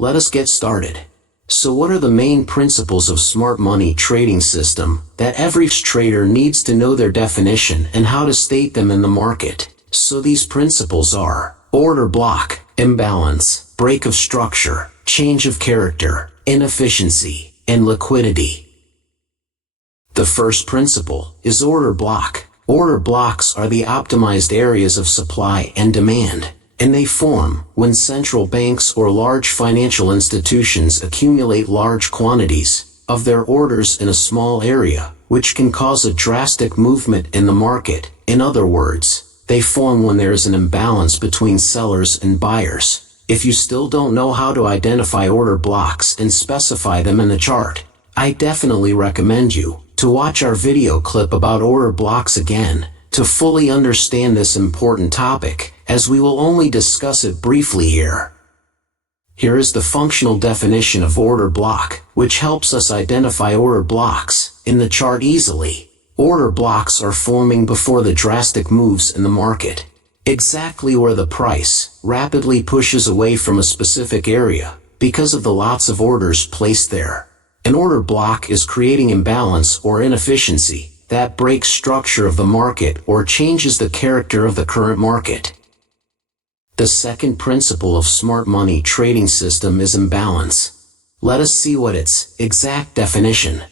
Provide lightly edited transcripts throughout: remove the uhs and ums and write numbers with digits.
let us get started. So what are the main principles of smart money trading system that every trader needs to know their definition and how to state them in the market? So these principles are order block, imbalance, break of structure, change of character, inefficiency, and liquidity. The first principle is order block. Order blocks are the optimized areas of supply and demand, and they form when central banks or large financial institutions accumulate large quantities of their orders in a small area, which can cause a drastic movement in the market. In other words, they form when there is an imbalance between sellers and buyers. If you still don't know how to identify order blocks and specify them in the chart, I definitely recommend you to watch our video clip about order blocks again to fully understand this important topic, as we will only discuss it briefly here. Here is the functional definition of order block, which helps us identify order blocks in the chart easily. Order blocks are forming before the drastic moves in the market, exactly where the price rapidly pushes away from a specific area because of the lots of orders placed there. An order block is creating imbalance or inefficiency that breaks structure of the market or changes the character of the current market. The second principle of smart money trading system is imbalance. Let us see what its exact definition.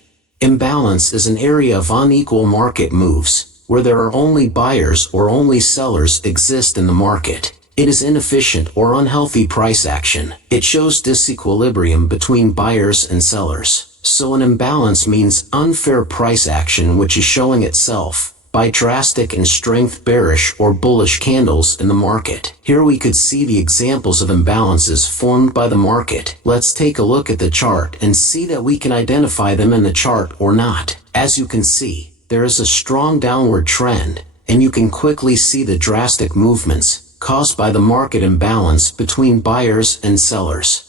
Imbalance is an area of unequal market moves, where there are only buyers or only sellers exist in the market. It is inefficient or unhealthy price action. It shows disequilibrium between buyers and sellers. So an imbalance means unfair price action which is showing itself by drastic and strength bearish or bullish candles in the market. Here we could see the examples of imbalances formed by the market. Let's take a look at the chart and see that we can identify them in the chart or not. As you can see, there is a strong downward trend, and you can quickly see the drastic movements caused by the market imbalance between buyers and sellers.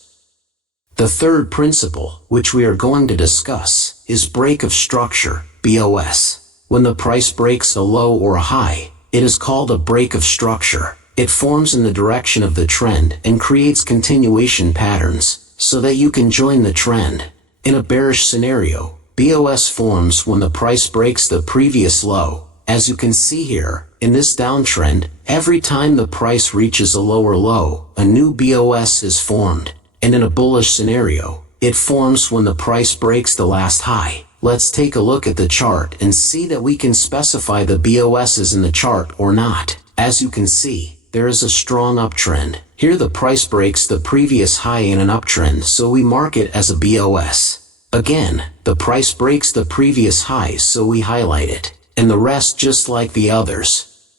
The third principle, which we are going to discuss, is break of structure, BOS. When the price breaks a low or a high, it is called a break of structure. It forms in the direction of the trend and creates continuation patterns so that you can join the trend. In a bearish scenario, BOS forms when the price breaks the previous low. As you can see here, in this downtrend, every time the price reaches a lower low, a new BOS is formed. And in a bullish scenario, it forms when the price breaks the last high. Let's take a look at the chart and see that we can specify the BOSs in the chart or not. As you can see, there is a strong uptrend. Here the price breaks the previous high in an uptrend, so we mark it as a BOS. Again, the price breaks the previous high, so we highlight it, and the rest just like the others.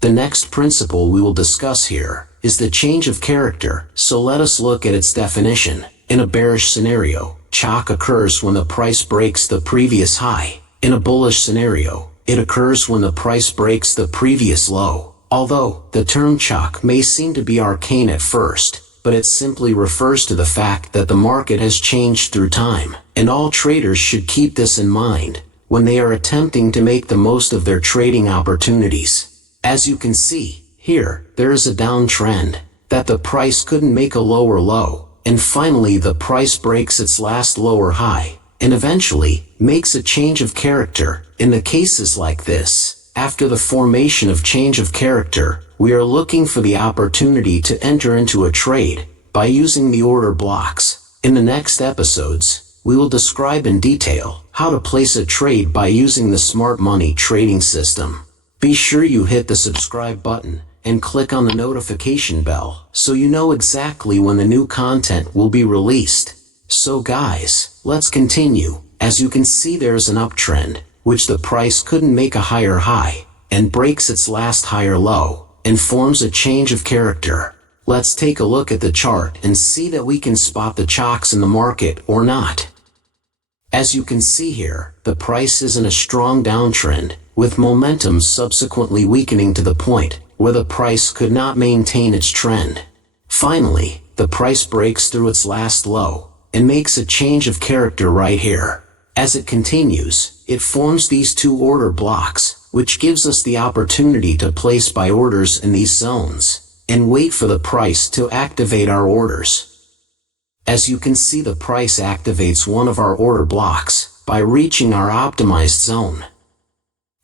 The next principle we will discuss here is the change of character, so let us look at its definition. In a bearish scenario, CHoCH occurs when the price breaks the previous high. In a bullish scenario, it occurs when the price breaks the previous low. Although the term CHoCH may seem to be arcane at first, but it simply refers to the fact that the market has changed through time, and all traders should keep this in mind when they are attempting to make the most of their trading opportunities. As you can see, here, there is a downtrend, that the price couldn't make a lower low, and finally the price breaks its last lower high, and eventually, makes a change of character. In the cases like this, after the formation of change of character, we are looking for the opportunity to enter into a trade, by using the order blocks. In the next episodes, we will describe in detail, how to place a trade by using the smart money trading system. Be sure you hit the subscribe button and click on the notification bell so you know exactly when the new content will be released. So guys, let's continue. As you can see, there's an uptrend, which the price couldn't make a higher high, and breaks its last higher low, and forms a change of character. Let's take a look at the chart and see that we can spot the CHoCHs in the market or not. As you can see here, the price is in a strong downtrend, with momentum subsequently weakening to the point where the price could not maintain its trend. Finally, the price breaks through its last low, and makes a change of character right here. As it continues, it forms these two order blocks, which gives us the opportunity to place buy orders in these zones. and wait for the price to activate our orders. As you can see, the price activates one of our order blocks by reaching our optimized zone.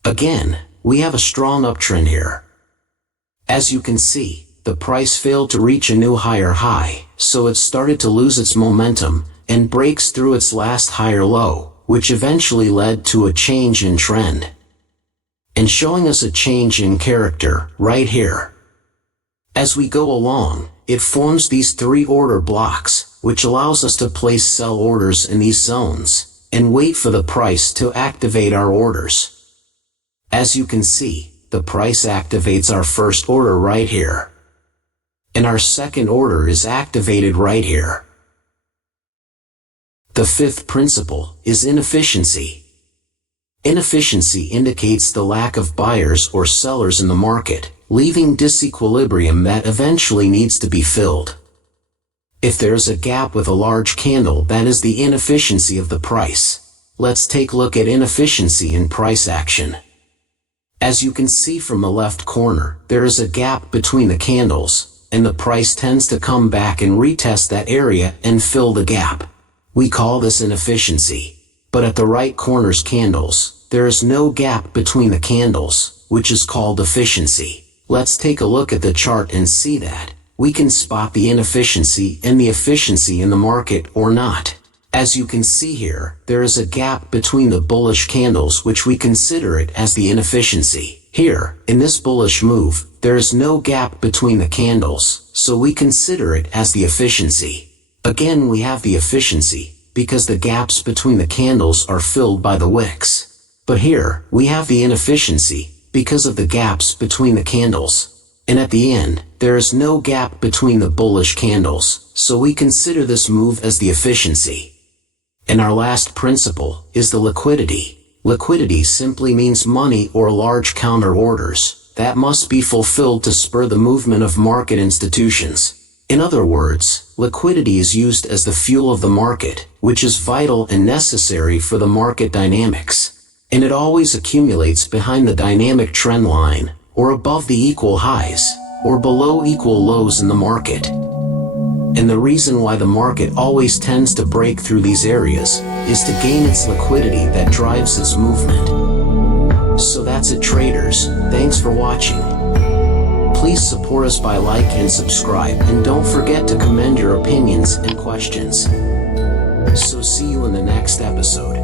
Again, we have a strong uptrend here. As you can see, the price failed to reach a new higher high, so it started to lose its momentum and breaks through its last higher low, which eventually led to a change in trend. And showing us a change in character right here. As we go along, it forms these 3 order blocks, which allows us to place sell orders in these zones and wait for the price to activate our orders. As you can see, the price activates our first order right here. And our second order is activated right here. The 5th principle is inefficiency. Inefficiency indicates the lack of buyers or sellers in the market, leaving disequilibrium that eventually needs to be filled. If there's a gap with a large candle, that is the inefficiency of the price. Let's take a look at inefficiency in price action. As you can see from the left corner, there is a gap between the candles, and the price tends to come back and retest that area and fill the gap. We call this inefficiency. But at the right corner's candles, there is no gap between the candles, which is called efficiency. Let's take a look at the chart and see that we can spot the inefficiency and the efficiency in the market or not. As you can see here, there is a gap between the bullish candles, which we consider it as the inefficiency. Here, in this bullish move, there is no gap between the candles, so we consider it as the efficiency. Again, we have the efficiency because the gaps between the candles are filled by the wicks. But here, we have the inefficiency because of the gaps between the candles. And at the end, there is no gap between the bullish candles, so we consider this move as the efficiency. And our last principle is the liquidity. Liquidity simply means money or large counter orders that must be fulfilled to spur the movement of market institutions. In other words, liquidity is used as the fuel of the market, which is vital and necessary for the market dynamics. And it always accumulates behind the dynamic trend line, or above the equal highs, or below equal lows in the market. And the reason why the market always tends to break through these areas is to gain its liquidity that drives its movement. So that's it, traders. Thanks for watching. Please support us by like and subscribe, and don't forget to comment your opinions and questions. So see you in the next episode.